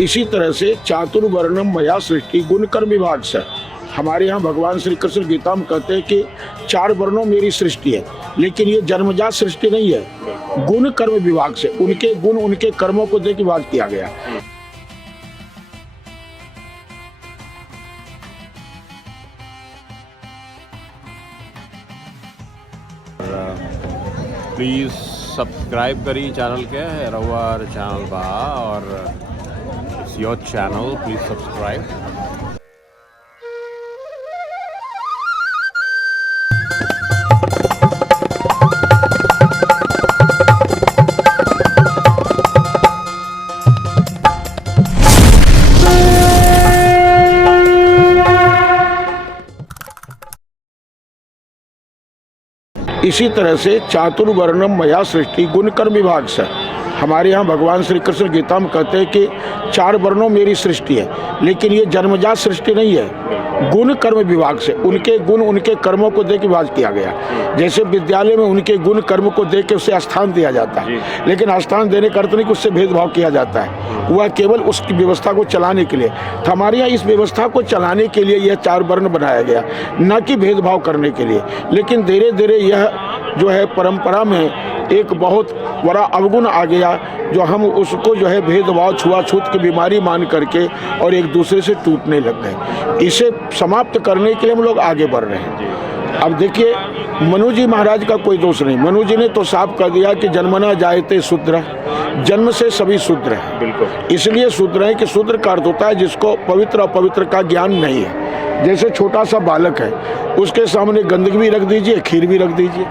इसी तरह से चातुर्वर्णम मया सृष्टि गुण कर्म विभाग से, हमारे यहाँ भगवान श्री कृष्ण गीता में कहते हैं कि 4 वर्णों मेरी सृष्टि है, लेकिन ये जन्मजात सृष्टि नहीं है, गुण कर्म विभाग से उनके गुण उनके कर्मों को देख विभाग किया गया। प्लीज़ सब्सक्राइब करी चैनल के रउआर चैनल बा और it's your channel, please subscribe. इसी तरह से चातुर्वर्णम मया सृष्टि गुण कर्म विभाग से, हमारे यहाँ भगवान श्री कृष्ण गीता में कहते हैं कि 4 वर्णों मेरी सृष्टि है, लेकिन ये जन्मजात सृष्टि नहीं है, गुण कर्म विभाग से उनके गुण उनके कर्मों को देख विभाग किया गया। जैसे विद्यालय में उनके गुण कर्म को देख के उसे स्थान दिया जाता है, लेकिन स्थान देने का अर्थ नहीं कि उससे भेदभाव किया जाता है, वह केवल उसकी व्यवस्था को चलाने के लिए। तो हमारे यहाँ इस व्यवस्था को चलाने के लिए यह 4 वर्ण बनाया गया, न कि भेदभाव करने के लिए। लेकिन धीरे धीरे यह जो है परंपरा में एक बहुत बड़ा अवगुण आ गया, जो हम उसको जो है भेदभाव छुआछूत की बीमारी मान करके और एक दूसरे से टूटने लग गए। इसे समाप्त करने के लिए हम लोग आगे बढ़ रहे हैं। अब देखिए, मनु जी महाराज का कोई दोष नहीं। मनु जी ने तो साफ कर दिया कि जन्मना जायते शूद्र, जन्म से सभी शूद्र हैं। बिल्कुल, इसलिए शूद्र है कि शूद्र का अर्थ होता है जिसको पवित्र अपवित्र का ज्ञान नहीं है। जैसे छोटा सा बालक है, उसके सामने गंदगी भी रख दीजिए, खीर भी रख दीजिए,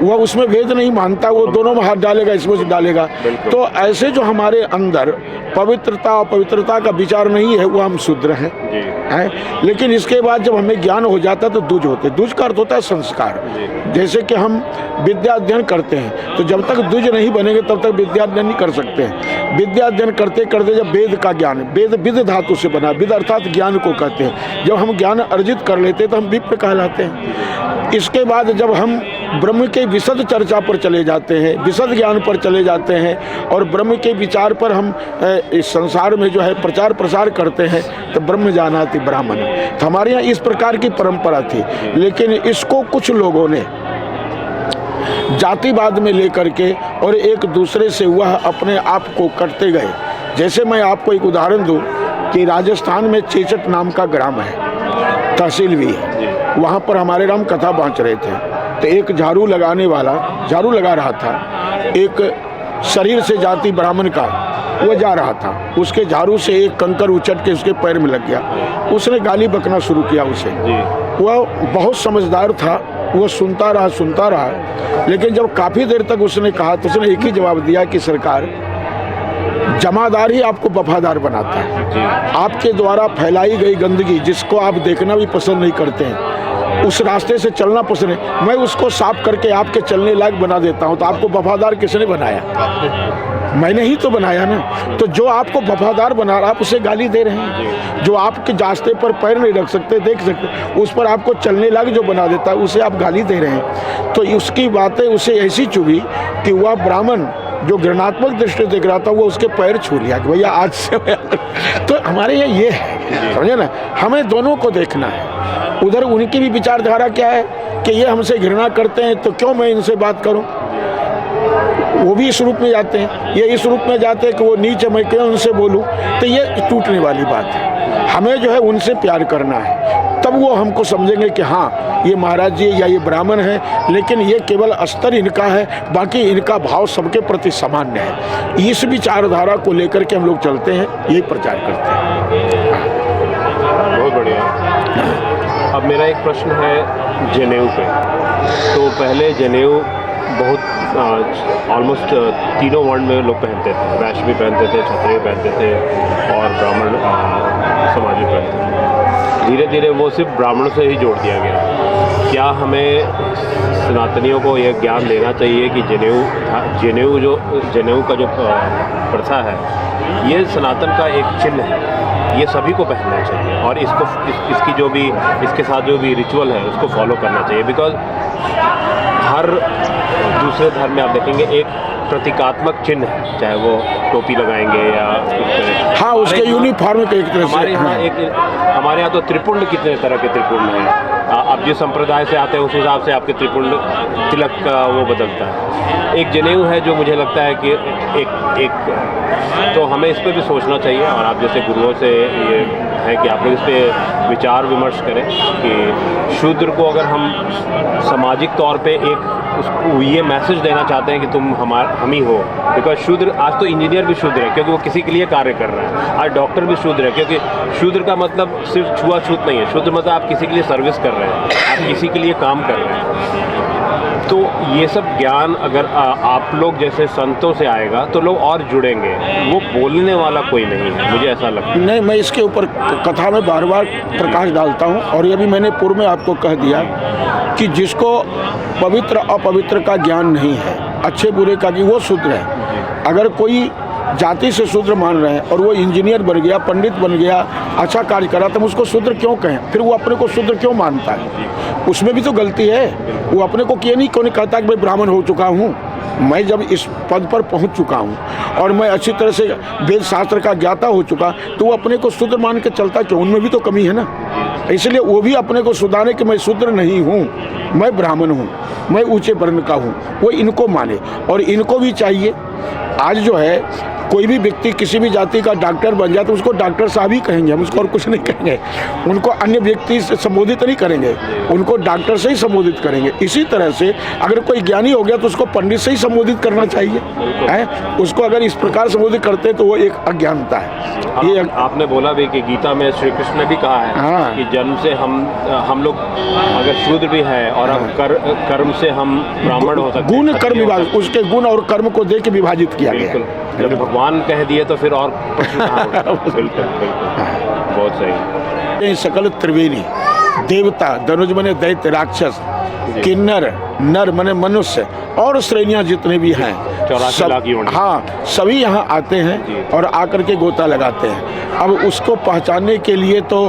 वह उसमें भेद नहीं मानता, वो दोनों में हाथ डालेगा, इसमें से डालेगा। तो ऐसे जो हमारे अंदर पवित्रता अपवित्रता का विचार नहीं है, वो हम शूद्र हैं। लेकिन इसके बाद जब हमें ज्ञान हो जाता है तो द्विज होते। द्विज का अर्थ होता है संस्कार। जैसे कि हम विद्या अध्ययन करते हैं, तो जब तक द्विज नहीं बनेंगे तब तक विद्या अध्ययन नहीं कर सकते हैं। विद्या अध्ययन करते करते जब वेद का ज्ञान, वेद विद धातु से बना, विद अर्थात ज्ञान को कहते हैं, जब हम ज्ञान अर्जित कर लेते हैं तो हम विप्र कहलाते हैं। इसके बाद जब हम ब्रह्म के विशद चर्चा पर चले जाते हैं, विशद ज्ञान पर चले जाते हैं और ब्रह्म के विचार पर हम इस संसार में जो है प्रचार प्रसार करते हैं, तो ब्रह्म जानाति ब्राह्मण। तो हमारे यहाँ इस प्रकार की परंपरा थी, लेकिन इसको कुछ लोगों ने जातिवाद में लेकर के और एक दूसरे से वह अपने आप को करते गए। जैसे मैं आपको एक उदाहरण दूं कि राजस्थान में चेचट नाम का ग्राम है, तहसील भी है, वहाँ पर हमारे राम कथा बाँच रहे थे। तो एक झाड़ू लगाने वाला झाड़ू लगा रहा था, एक शरीर से जाति ब्राह्मण का वो जा रहा था, उसके झाड़ू से एक कंकर उचट के उसके पैर में लग गया। उसने गाली बकना शुरू किया उसे। वह बहुत समझदार था, वो सुनता रहा, लेकिन जब काफ़ी देर तक उसने कहा तो उसने एक ही जवाब दिया कि सरकार, जमादार ही आपको वफादार बनाता है। आपके द्वारा फैलाई गई गंदगी जिसको आप देखना भी पसंद नहीं करते हैं, उस रास्ते से चलना पसंद है, मैं उसको साफ करके आपके चलने लायक बना देता हूँ। तो आपको वफादार किसने बनाया? मैंने ही तो बनाया ना। तो जो आपको वफादार बना रहा, आप उसे गाली दे रहे हैं। जो आपके रास्ते पर पैर नहीं रख सकते, देख सकते, उस पर आपको चलने लायक जो बना देता है, उसे आप गाली दे रहे हैं। तो उसकी बातें उसे ऐसी चुभी कि वह ब्राह्मण जो घृणात्मक दृष्टि देख रहा था, वो उसके पैर छू लिया कि भैया आज से तो हमारे यहाँ ये है, समझे ना, हमें दोनों को देखना है। उधर उनकी भी विचारधारा क्या है कि ये हमसे घृणा करते हैं तो क्यों मैं इनसे बात करूं। वो भी इस रूप में जाते हैं, ये इस रूप में जाते हैं कि वो नीचे, मैं क्यों उनसे बोलूं। तो ये टूटने वाली बात है। हमें जो है उनसे प्यार करना है, तब वो हमको समझेंगे कि हाँ ये महाराज जी या ये ब्राह्मण है, लेकिन ये केवल अस्तर इनका है, बाकी इनका भाव सबके प्रति सामान्य है। इस विचारधारा को लेकर के हम लोग चलते हैं, यही प्रचार करते हैं। बहुत बढ़िया। अब मेरा एक प्रश्न है जनेऊ पे। तो पहले जनेऊ बहुत ऑलमोस्ट तीनों वर्ण में लोग पहनते थे, वैश्य भी पहनते थे, क्षत्रिय पहनते थे और ब्राह्मण समाज भी पहनते थे। धीरे धीरे वो सिर्फ ब्राह्मणों से ही जोड़ दिया गया। क्या हमें सनातनियों को यह ज्ञान देना चाहिए कि जनेऊ का जो प्रथा है, ये सनातन का एक चिन्ह है, ये सभी को पहनना चाहिए और इसकी जो भी इसके साथ जो भी रिचुअल है उसको फॉलो करना चाहिए। बिकॉज हर दूसरे धर्म में आप देखेंगे एक प्रतीकात्मक चिन्ह है, चाहे वो टोपी लगाएंगे या हाँ, उसके यूनिफॉर्म के एक तरह से। हमारे यहाँ तो त्रिपुंड, कितने तरह के त्रिपुंड हैं। आप जिस संप्रदाय से आते हैं उस हिसाब से आपके त्रिपुंड तिलक का वो बदलता है। एक जनेऊ है जो मुझे लगता है कि एक तो हमें इस पर भी सोचना चाहिए, और आप जैसे गुरुओं से ये है कि आप लोग इस पर विचार विमर्श करें कि शूद्र को अगर हम सामाजिक तौर पे एक उसको ये मैसेज देना चाहते हैं कि तुम हम ही हो, बिकॉज शूद्र, आज तो इंजीनियर भी शूद्र है क्योंकि वो किसी के लिए कार्य कर रहा है। आज डॉक्टर भी शूद्र है क्योंकि शूद्र का मतलब सिर्फ छुआछूत नहीं है। शूद्र मतलब आप किसी के लिए सर्विस कर रहे हैं, आप किसी के लिए काम कर रहे हैं। तो ये सब ज्ञान अगर आप लोग जैसे संतों से आएगा तो लोग और जुड़ेंगे। वो बोलने वाला कोई नहीं है, मुझे ऐसा लगता है। नहीं, मैं इसके ऊपर कथा में बार बार प्रकाश डालता हूँ, और ये भी मैंने पूर्व में आपको कह दिया कि जिसको पवित्र अपवित्र का ज्ञान नहीं है, अच्छे बुरे का, कि वो शूद्र है। अगर कोई जाति से शूद्र मान रहे हैं और वो इंजीनियर बन गया, पंडित बन गया, अच्छा कार्य करा, तो हम उसको शूद्र क्यों कहें? फिर वो अपने को शूद्र क्यों मानता है? उसमें भी तो गलती है। वो अपने को क्यों नहीं कहता कि मैं ब्राह्मण हो चुका हूँ? मैं जब इस पद पर पहुँच चुका हूँ और मैं अच्छी तरह से वेद शास्त्र का ज्ञाता हो चुका, तो वो अपने को शूद्र मान के चलता क्यों? उनमें भी तो कमी है ना। इसलिए वो भी अपने को सुधारे कि मैं शूद्र नहीं हूँ, मैं ब्राह्मण हूँ, मैं ऊंचे वर्ण का हूँ। वो इनको माने, और इनको भी चाहिए। आज जो है कोई भी व्यक्ति किसी भी जाति का डॉक्टर बन जाए तो उसको डॉक्टर साहब ही कहेंगे, हम उसको और कुछ नहीं कहेंगे। उनको अन्य व्यक्ति से संबोधित नहीं करेंगे, उनको डॉक्टर से ही संबोधित करेंगे। इसी तरह से अगर कोई ज्ञानी हो गया तो उसको पंडित से ही संबोधित करना चाहिए, है? उसको अगर इस प्रकार संबोधित करते तो वो एक अज्ञानता है। ये आपने बोला भी कि गीता में श्री कृष्ण ने भी कहा है, हाँ, कि जन्म से हम लोग अगर शूद्र भी है और हम कर्म से हम ब्राह्मण हो सकते हैं। गुण कर्म विभाग, उसके गुण और कर्म को दे के विभाजित किया गया। जब भगवान कह दिए तो फिर और बिल्कुल बहुत सही। सकल त्रिवेणी देवता, धनुज मने दैत्य, राक्षस, किन्नर, नर मने मनुष्य, और श्रेणियां जितने भी हैं, 84 लाख योनि, हाँ, सभी यहाँ आते हैं और आकर के गोता लगाते हैं। अब उसको पहचानने के लिए तो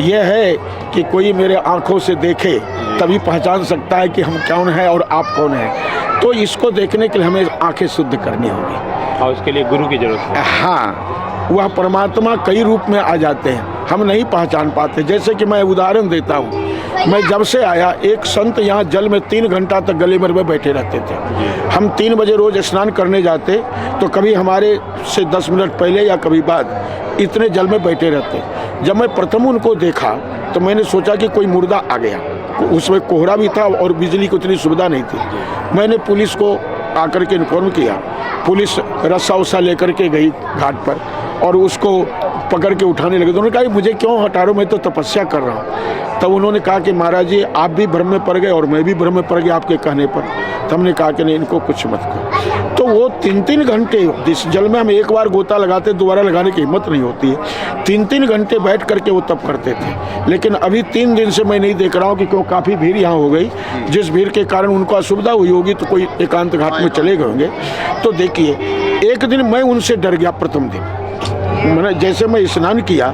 यह है कि कोई मेरे आंखों से देखे तभी पहचान सकता है कि हम कौन हैं और आप कौन हैं। तो इसको देखने के लिए हमें आंखें शुद्ध करनी होगी, और उसके लिए गुरु की जरूरत है। हाँ, वह परमात्मा कई रूप में आ जाते हैं, हम नहीं पहचान पाते। जैसे कि मैं उदाहरण देता हूँ, मैं जब से आया, एक संत यहाँ जल में 3 घंटा तक गले में बैठे रहते थे। हम 3 बजे रोज स्नान करने जाते तो कभी हमारे से 10 मिनट पहले या कभी बाद इतने जल में बैठे रहते। जब मैं प्रथम उनको देखा तो मैंने सोचा कि कोई मुर्दा आ गया। उसमें कोहरा भी था और बिजली की उतनी सुविधा नहीं थी। मैंने पुलिस को आकर के इन्फॉर्म किया। पुलिस रस्सा उस्सा लेकर के गई घाट पर और उसको पकड़ के उठाने लगे। तो उन्होंने कहा मुझे क्यों हटा रहे हो, मैं तो तपस्या कर रहा हूँ। तब उन्होंने कहा कि महाराज जी आप भी भ्रम में पड़ गए और मैं भी भ्रम में पड़ गया आपके कहने पर। तब हमने कहा कि नहीं, इनको कुछ मत करो। तो वो 3-3 घंटे जिस जल में हम एक बार गोता लगाते दोबारा लगाने की हिम्मत नहीं होती है, 3-3 घंटे बैठ करके वो तप करते थे। लेकिन अभी 3 दिन से मैं नहीं देख रहा हूँ कि क्यों काफ़ी भीड़ यहाँ हो गई। जिस भीड़ के कारण उनको असुविधा हुई होगी तो कोई एकांत घाट में चले गए होंगे। तो देखिए, एक दिन मैं उनसे डर गया। प्रथम दिन मैंने जैसे मैं स्नान किया,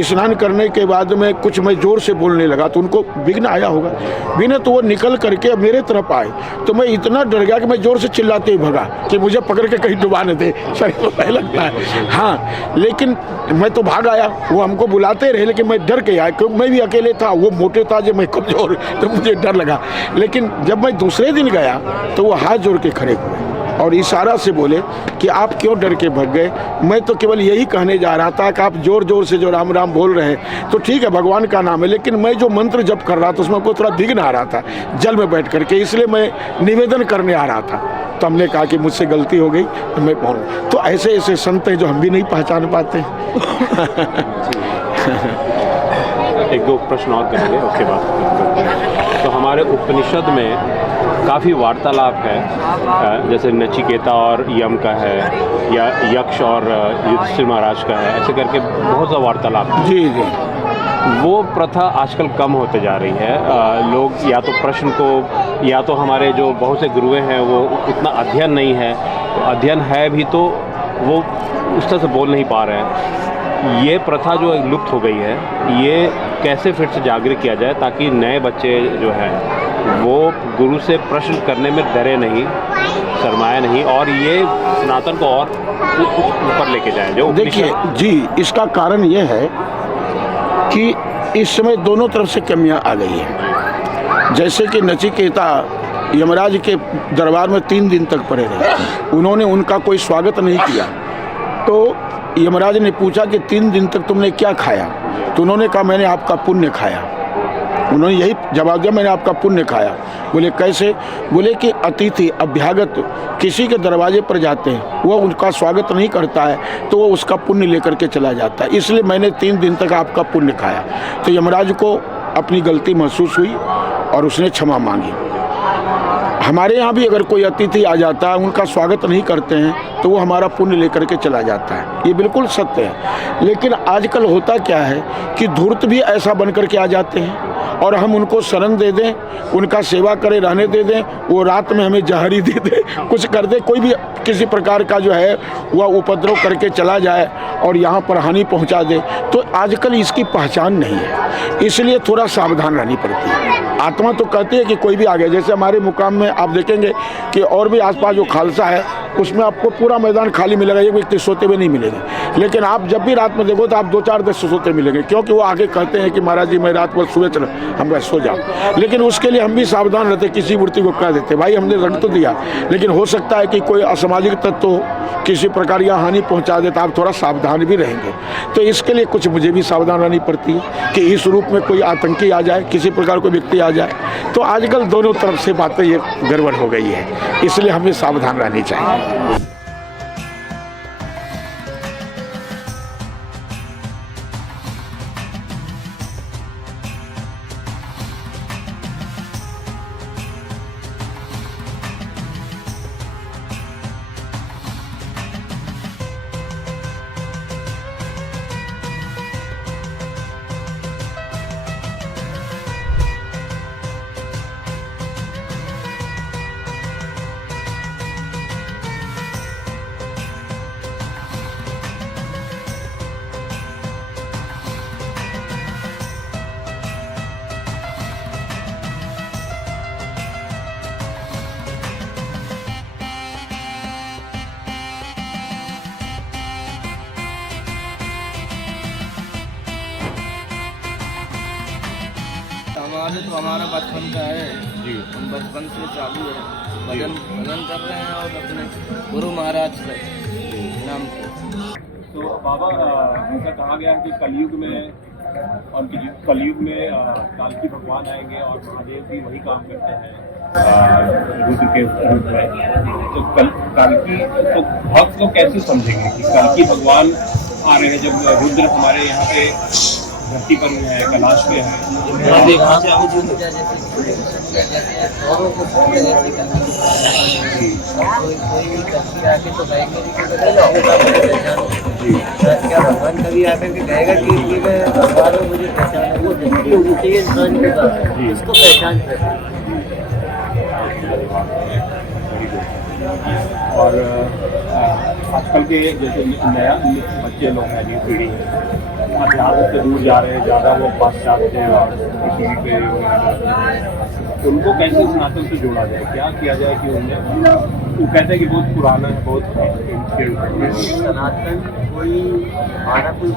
स्नान करने के बाद में कुछ मैं ज़ोर से बोलने लगा तो उनको विघ्न आया होगा। विघ्न तो वो निकल करके मेरे तरफ आए तो मैं इतना डर गया कि मैं ज़ोर से चिल्लाते ही भगा कि मुझे पकड़ के कहीं डुबा न दे, शरीर में भय लगता है। हाँ, लेकिन मैं तो भाग आया। वो हमको बुलाते रहे लेकिन मैं डर के आया क्योंकि मैं भी अकेले था। वो मोटे था जो मैं कमज़ोर, तो मुझे डर लगा। लेकिन जब मैं दूसरे दिन गया तो वो हाथ जोड़ के खड़े हुए और इशारा से बोले कि आप क्यों डर के भाग गए। मैं तो केवल यही कहने जा रहा था कि आप जोर जोर से जो राम राम बोल रहे हैं तो ठीक है, भगवान का नाम है, लेकिन मैं जो मंत्र जप कर रहा था उसमें को थोड़ा विघ्न आ रहा था जल में बैठ करके, इसलिए मैं निवेदन करने आ रहा था। तो हमने कहा कि मुझसे गलती हो गई तो मैं पहुँच। तो ऐसे ऐसे संत हैं जो हम भी नहीं पहचान पाते। एक दो प्रश्न और करेंगे उसके बाद। तो हमारे उपनिषद में काफ़ी वार्तालाप है, जैसे नचिकेता और यम का है या यक्ष और युधिष्ठिर महाराज का है, ऐसे करके बहुत सा वार्तालाप है। जी जी। वो प्रथा आजकल कम होते जा रही है। लोग या तो प्रश्न को, या तो हमारे जो बहुत से गुरुएं हैं वो उतना अध्ययन नहीं है, तो अध्ययन है भी तो वो उस तरह से बोल नहीं पा रहे हैं। ये प्रथा जो लुप्त हो गई है, ये कैसे फिर से जागृत किया जाए ताकि नए बच्चे जो हैं वो गुरु से प्रश्न करने में डरे नहीं, सरमाया नहीं, और ये सनातन को और ऊपर लेके जाएं जो देखिए जी, इसका कारण ये है कि इस समय दोनों तरफ से कमियां आ गई हैं। जैसे कि नचिकेता यमराज के दरबार में 3 दिन तक पड़े रहे, उन्होंने उनका कोई स्वागत नहीं किया। तो यमराज ने पूछा कि 3 दिन तक तुमने क्या खाया? तो उन्होंने कहा मैंने आपका पुण्य खाया। उन्होंने यही जवाब दिया, मैंने आपका पुण्य खाया। बोले कैसे? बोले कि अतिथि अभ्यागत किसी के दरवाजे पर जाते हैं, वो उनका स्वागत नहीं करता है तो वो उसका पुण्य लेकर के चला जाता है, इसलिए मैंने 3 दिन तक आपका पुण्य खाया। तो यमराज को अपनी गलती महसूस हुई और उसने क्षमा मांगी। हमारे यहाँ भी अगर कोई अतिथि आ जाता है, उनका स्वागत नहीं करते हैं तो वो हमारा पुण्य लेकर के चला जाता है, ये बिल्कुल सत्य है। लेकिन आजकल होता क्या है कि धूर्त भी ऐसा बन कर के आ जाते हैं और हम उनको शरण दे दें, उनका सेवा करें, रहने दे दें, वो रात में हमें जहरी दे दे, कुछ कर दे, कोई भी किसी प्रकार का जो है वह उपद्रव करके चला जाए और यहाँ पर हानि पहुँचा दे, तो आजकल इसकी पहचान नहीं है, इसलिए थोड़ा सावधान रहनी पड़ती है। आत्मा तो कहती है कि कोई भी आ गया, जैसे हमारे मुकाम में आप देखेंगे कि और भी आसपास जो खालसा है उसमें आपको पूरा मैदान खाली मिलेगा, एक व्यक्ति सोते हुए नहीं मिलेंगे। लेकिन आप जब भी रात में देखो तो आप 2-4 देश सोते मिलेंगे, क्योंकि वो आगे कहते हैं कि महाराज जी मैं रात भर सुबह चल हम सो जाओ। लेकिन उसके लिए हम भी सावधान रहते, किसी मूर्ति को कह देते भाई हमने रख तो दिया, लेकिन हो सकता है कि कोई असामाजिक तत्व किसी प्रकार या हानि पहुंचा देता, आप थोड़ा सावधान भी रहेंगे। तो इसके लिए कुछ मुझे भी सावधान रहनी पड़ती है कि इस रूप में कोई आतंकी आ जाए, किसी प्रकार कोई व्यक्ति आ जाए। तो आजकल दोनों तरफ से बातें ये गड़बड़ हो गई है, इसलिए हमें सावधान रहनी चाहिए। तो हमारा बचपन का है जी, हम बचपन से चालू है भजन भजन कर रहे हैं और अपने गुरु महाराज का नाम पे। तो बाबा ऐसा कहा गया है कि कलयुग में और कलयुग में कालकी भगवान आएंगे और महादेव भी वही काम करते हैं रुद्र के रूप में। तो कालकी तो भक्त लोग कैसे समझेंगे कि कालकी भगवान आ रहे हैं जब रुद्र हमारे यहाँ पे धरती पर है, कैलाश में है। क्या भगवान कभी आकर के कहेगा कि भगवान मुझे पहचान है, वो दृष्टि होनी चाहिए इंसान के पास, इसको पहचान कर। और आजकल के जैसे नया बच्चे लोग हैं, नई पीढ़ी अध्यात्म से दूर जा रहे हैं, ज़्यादा वो पाश्चात्य और किसी पे उनको कैसे सनातन से जोड़ा जाए, क्या किया जाए कि उन्हें वो कहते हैं कि बहुत पुराना है, बहुत सनातन कोई हमारा कोई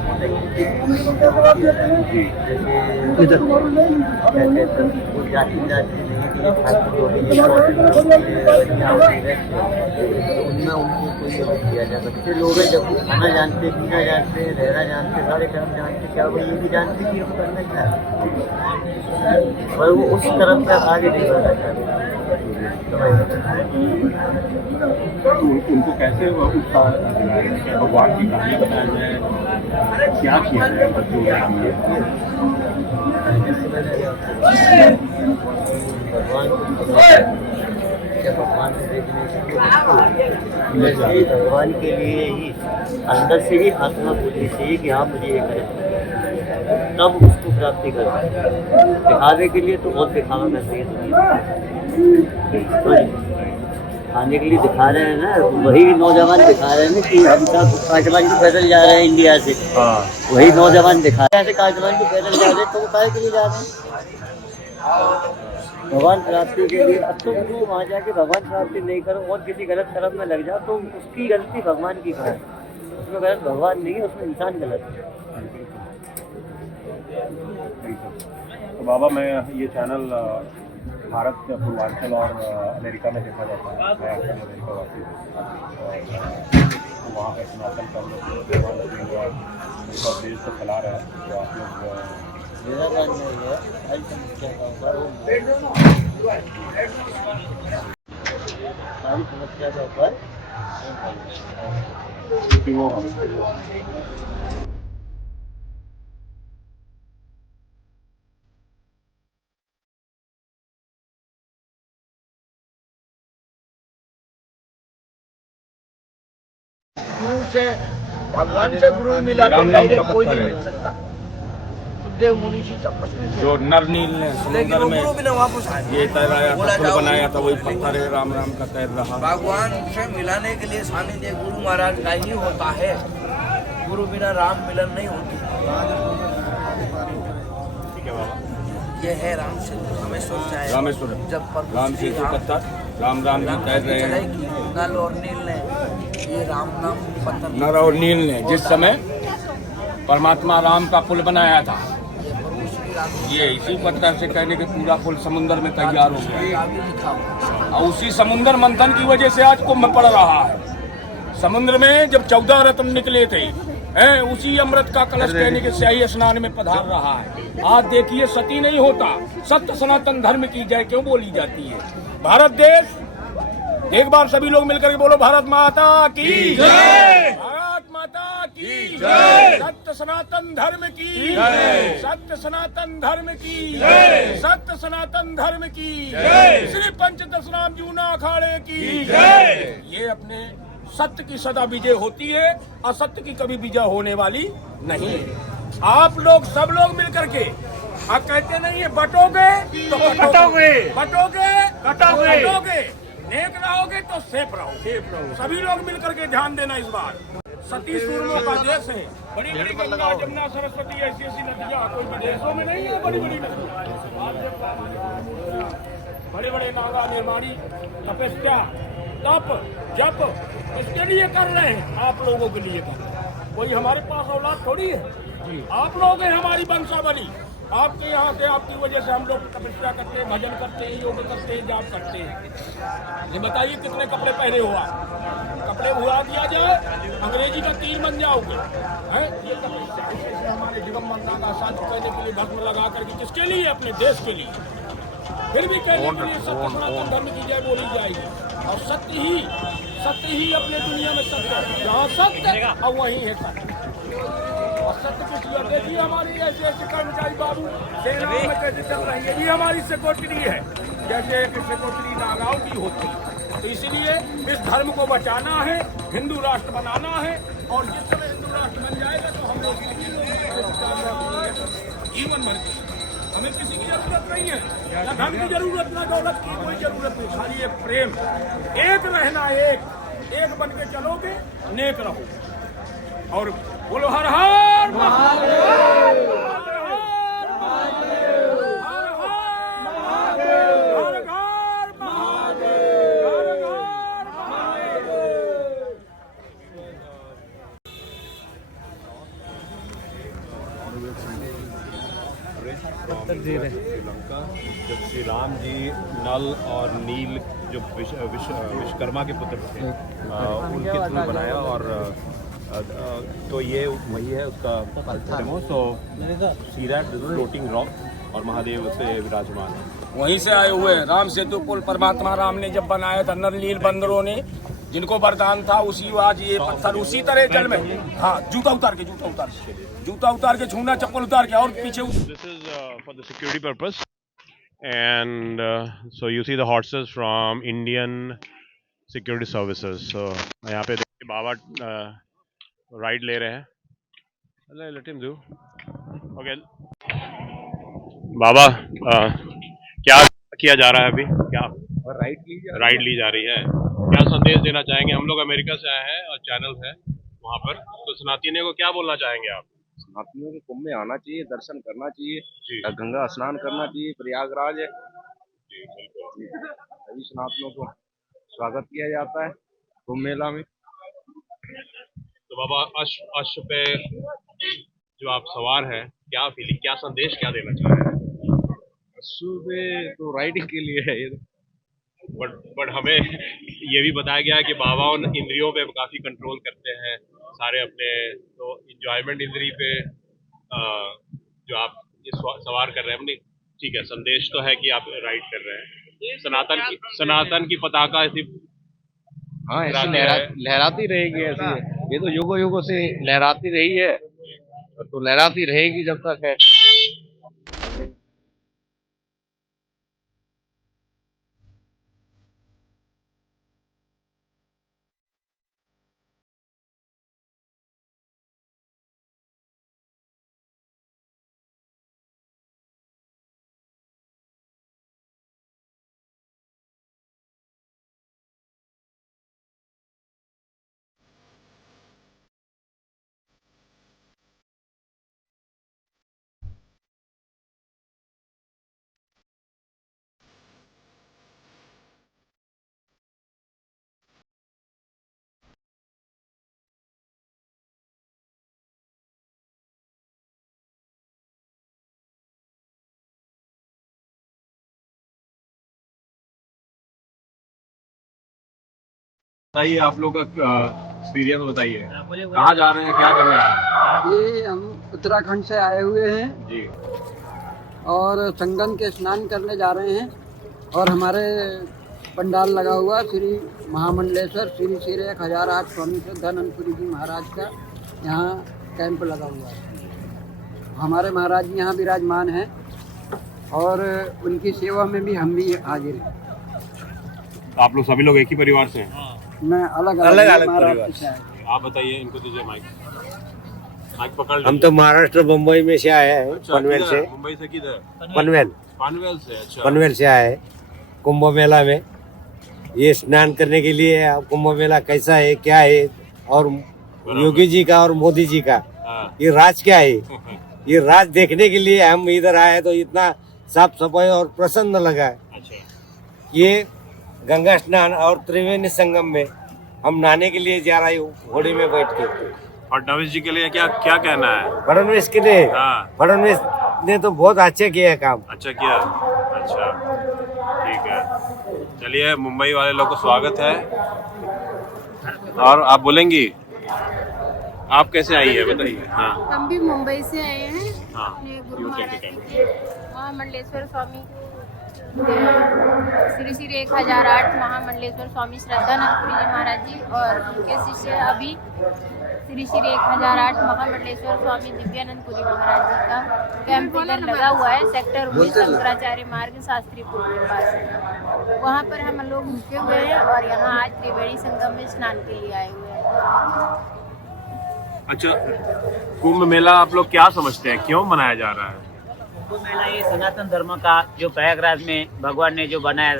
उनमें उनको कोई किया जाए। बच्चे लोग हैं जब खाना जानते, पीना जानते, रहना जानते, सारे कर्म जानते, क्या वो ये भी जानते कि हम करना क्या है, पर वो उस तरफ से आगे नहीं बढ़ना चाहते। तो उनको कैसे उत्साह दिलाया, भगवान की कहानी बताया जाए, क्या किया जाए बच्चों के लिए? भगवान से भगवान के लिए ही अंदर से ही आत्मा बोलनी चाहिए कि हाँ मुझे ये करना, तब उसको प्राप्ति करना है। दिखावे के लिए तो बहुत दिखावा कर रही है, खाने के लिए दिखा रहे हैं ना, वही नौजवान दिखा रहे हैं ना कि हम सब काठमांडू को पैदल जा रहे हैं इंडिया से, वही नौजवान दिखा रहे हैं काठमांडू पैदल जा रहे हैं, तो वो काहे के लिए जा रहे हैं? भगवान प्राप्ति के लिए अब तुम जो वहाँ जाके भगवान प्राप्ति नहीं करो और किसी गलत कर्म में लग जाओ तो उसकी गलती भगवान की कहाँ है? उसमें गलत भगवान नहीं है, उसमें इंसान गलत है। तो बाबा, मैं ये चैनल भारत के पूर्वांचल और अमेरिका में देखा जाता है। मैं अक्सर अमेरिका वासी हूँ और वहाँ पे सनातन धर्म भगवान पूरा देश को फैला रहा है। तो आप लोग मेरा मानना ये है सारी समस्या का ऊपर सारी समस्या का ऊपर कि वो से भगवान से गुरु मिला तो डायरेक्ट कोई नहीं मिल सकता। देव मुनीषी तपस्वी जो नर नील ने समुद्र में ये तैराया था, पुल बनाया था, वही पत्थर है, राम राम का तैर रहा। भगवान से मिलाने के लिए सानिध्य गुरु महाराज का ही होता है। गुरु बिना राम मिलन नहीं होती। ठीक है बाबा। ये है राम से रामेश्वर जाए। रामेश्वर जब राम से पत्थर राम राम जी तैर रहे हैं। नल और नील ने ये राम नाम पत्थर नर और नील ने जिस समय परमात्मा राम का पुल बनाया था, ये इसी पत्थर से कहने के पूरा पुल समुद्र में तैयार हो गया। और उसी समुद्र मंथन की वजह से आज कुंभ पड़ रहा है। समुद्र में जब 14 रत्न निकले थे, उसी अमृत का कलश कहने के स्याही स्नान में पधार रहा है। आज देखिए सती नहीं होता, सत्य सनातन धर्म की जय क्यों बोली जाती है। भारत देश, एक बार सभी लोग मिलकर के बोलो, भारत माता की जय, भारत माता की जय, सत्य सनातन धर्म की जय, सत्य सनातन धर्म की जय, सत्य सनातन धर्म की जय, श्री पंचदश नाम जूना अखाड़े की जय। ये अपने सत्य की सदा विजय होती है, असत्य की कभी विजय होने वाली नहीं है। आप लोग सब लोग मिलकर के कहते नहीं है बटोगे तो कटोगे, बटोगे कटोगे, नेक रहोगे तो सेफ रहोगे। सभी लोग मिलकर के ध्यान देना इस बार। सती सूरमों का देश है। बड़ी बड़ी गंगा जमुना सरस्वती ऐसी ऐसी नदियाँ कोई विदेशों में नहीं है। बड़ी बड़ी नदियाँ, बड़े बड़े नागा निर्माणी तपस्या तप जप इसके लिए कर रहे हैं, आप लोगों के लिए कर रहे हैं। कोई हमारे पास औलाद थोड़ी है, आप लोग हैं हमारी वंशावली। आपके यहाँ से, आपकी वजह से हम लोग तपस्या करते हैं, भजन करते हैं, योग करते हैं, जाप करते हैं। ये बताइए कितने कपड़े पहने हुआ, कपड़े उड़ा दिया जाए, अंग्रेजी का तीर बन जाओगे। हैं ये तपस्या इससे हमारे दिगंबर का साथ कहने के लिए भस्म लगा करके किसके लिए? अपने देश के लिए। फिर भी कहने के लिए सत्य सनातन धर्म की जय बोली जाएगी। और सत्य ही अपने दुनिया में सत्य है। जहाँ सत्य और वहीं है सत्य। और सत्य कुछ देखिए हमारी ऐसे ऐसे कर्मचारी बाबू सेना में कैसे चल रही है। ये हमारी सिक्योरिटी है, जैसे एक सिक्योरिटी नागाओं की होती है। तो इसलिए इस धर्म को बचाना है, हिंदू राष्ट्र बनाना है। और जिस समय हिंदू राष्ट्र बन जाएगा तो हम लोग जीवन भर की हमें किसी की जरूरत नहीं है, न धन की जरूरत, न दौलत की कोई जरूरत नहीं। खाली एक प्रेम, एक रहना, एक बन के चलोगे, नेक रहो। और बोलो हर हर महादेव, हर हर महादेव, हर हर महादेव, हर घर महादेव, हर घर महादेव। श्रीलंका जब श्री राम जी नल और नील जो विश्वकर्मा के पुत्र थे, उनके थ्रू बनाया। और तो ये वही है उसका demo. So see that floating rock और महादेव से विराजमान है। वहीं से आए हुए हैं। राम सेतु पुल परमात्मा राम ने जब बनाया था, नर नील बंदरों ने जिनको वरदान था, उसी आज ये पत्थर उसी तरह जल में। हाँ, जूता उतार के छूना, चप्पल उतार के। और पीछे this is for the security purpose and so you see the horses from Indian security services. So यहाँ पे देखिए बाबा राइड ले रहे हैं। Let him do. Okay Baba, क्या किया जा रहा है अभी? क्या राइड ली जा रही है? क्या संदेश देना चाहेंगे? हम लोग अमेरिका से आए हैं और चैनल है वहाँ पर, तो सनातनियों को क्या बोलना चाहेंगे आप? शरणार्थियों को कुंभ में आना चाहिए, दर्शन करना चाहिए, गंगा स्नान करना चाहिए। प्रयागराज है, सभी शरणार्थियों को स्वागत किया जाता है कुंभ मेला में। तो बाबा अश्व पे जो आप सवार हैं, क्या फीलिंग, क्या संदेश क्या देना चाह रहे हैं? अश्व पे तो राइडिंग के लिए है ये तो। बट हमें ये भी बताया गया है कि बाबा उन इंद्रियों पे काफी कंट्रोल करते हैं सारे अपने, तो इंजॉयमेंट इंद्री पे जो आप ये सवार कर रहे हैं अपनी, ठीक है, संदेश तो है कि आप राइड कर रहे हैं। सनातन की पताका ऐसी हाँ, ऐसे लहराती रहेगी। ऐसी ये तो युगों युगों से लहराती रही है, तो लहराती रहेगी जब तक है। बताइए, आप लोग का एक्सपीरियंस बताइए, कहाँ जा रहे हैं, क्या कर रहे हैं? ये हम उत्तराखंड से आए हुए हैं जी। और संगम के स्नान करने जा रहे हैं। और हमारे पंडाल लगा हुआ श्री महामंडलेश्वर श्री श्री 1008 स्वामी श्रद्धानंदपुरी जी महाराज का यहाँ कैंप लगा हुआ है। हमारे महाराज जी यहाँ विराजमान हैं और उनकी सेवा में भी हम भी हाजिर हैं। आप लोग सभी लोग एक ही परिवार से हैं? मैं अलग अलग परिवार से आया। आप बताइए, इनको दीजिए माइक पकड़ लीजिए। हम तो महाराष्ट्र मुंबई में से आए हैं। अच्छा, पनवेल से। मुंबई से किधर? पनवेल से। अच्छा, पनवेल से आए कुंभ मेला में ये स्नान करने के लिए। कुंभ मेला कैसा है, क्या है, और योगी जी का और मोदी जी का ये राज क्या है, ये राज देखने के लिए हम इधर आए तो इतना साफ सफाई और प्रसन्न लगा है। अच्छा, ये गंगा स्नान और त्रिवेणी संगम में हम नहाने के लिए जा रहे हूँ घोड़ी में बैठ के। फडणवीस जी के लिए क्या क्या कहना है? फडणवीस के लिए, हाँ, फडणवीस ने तो बहुत अच्छे किया है काम। अच्छा किया। अच्छा, ठीक है, चलिए, मुंबई वाले लोग को स्वागत है। और आप बोलेंगी, आप कैसे आई है बताइए? हाँ, हम भी मुंबई से आए हैं। हाँ, अपने गुरु महाराज जी के महामंडलेश्वर स्वामी श्री श्री 1008 महामंडलेश्वर स्वामी श्रद्धानंदपुरी जी महाराज जी और उनके शिष्य अभी श्री श्री 1008 महामंडलेश्वर स्वामी दिव्यानंदपुरी महाराज जी का कैंप इधर लगा हुआ है सेक्टर 19 शंकराचार्य मार्ग शास्त्रीपुर के पास। वहाँ पर हम लोग रुके हुए हैं और यहाँ आज त्रिवेणी संगम में स्नान के लिए आए हुए हैं। अच्छा, कुंभ मेला आप लोग क्या समझते हैं, क्यों मनाया जा रहा है? कुंभ मेला ये सनातन धर्म का जो प्रयागराज में भगवान ने जो बनाया,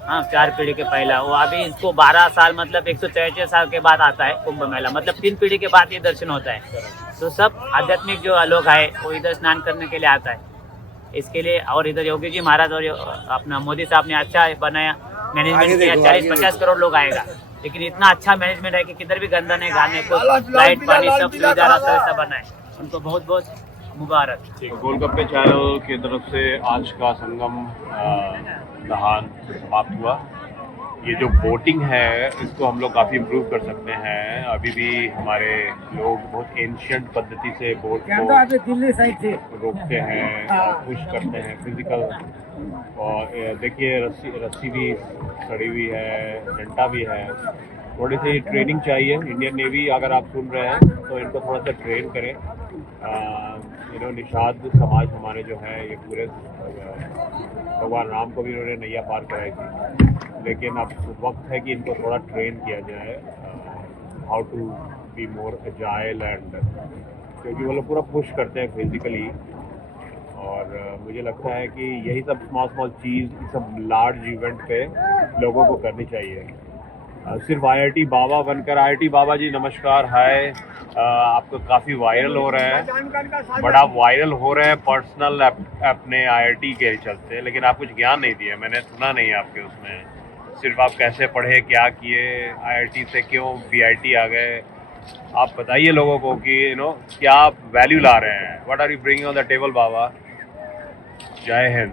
हाँ, 4 पीढ़ी के पहला, वो अभी इसको 12 साल मतलब 163 साल के बाद आता है कुंभ मेला, मतलब 3 पीढ़ी के बाद ये दर्शन होता है। तो सब आध्यात्मिक जो लोग आए वो इधर स्नान करने के लिए आता है इसके लिए। और इधर योगी जी महाराज और अपना मोदी साहब ने अच्छा बनाया, मैनेजमेंट किया, 40-50 करोड़ लोग आएगा। लेकिन इतना अच्छा मैनेजमेंट है कि किधर भी गंदा नहीं, गाने को लाइट पानी सब सुविधा रास्ता बना है। उनको बहुत बहुत मुबारक। गोलगप्पे चैनल की तरफ से आज का संगम दहान समाप्त हुआ। ये जो बोटिंग है इसको हम लोग काफ़ी इम्प्रूव कर सकते हैं। अभी भी हमारे लोग बहुत एंशियंट पद्धति से बोट को रोकते हैं और पुश करते हैं फिजिकल। और देखिए, रस्सी भी सड़ी हुई है, डंडा भी है। थोड़ी सी ट्रेनिंग चाहिए। इंडियन नेवी अगर आप सुन रहे हैं तो इनको थोड़ा सा ट्रेन करें। निषाद समाज हमारे जो है ये पूरे भगवान राम को भी इन्होंने नैया पार कराई थी, लेकिन अब वक्त है कि इनको थोड़ा ट्रेन किया जाए how to be more agile and, क्योंकि वो लोग पूरा पुश करते हैं फिजिकली। और मुझे लगता है कि यही सब स्मॉल चीज़ सब लार्ज इवेंट पे लोगों को करनी चाहिए। सिर्फ IIT बाबा बनकर, IIT बाबा जी नमस्कार, हाय। आप तो काफ़ी वायरल हो रहे हैं, बट आप वायरल हो रहे हैं पर्सनल अपने IIT के चलते, लेकिन आप कुछ ज्ञान नहीं दिए, मैंने सुना नहीं आपके उसमें। सिर्फ आप कैसे पढ़े, क्या किए, IIT से क्यों BIT आ गए, आप बताइए लोगों को कि क्या आप वैल्यू ला रहे हैं, what are you bringing on the table Baba. जय हिंद।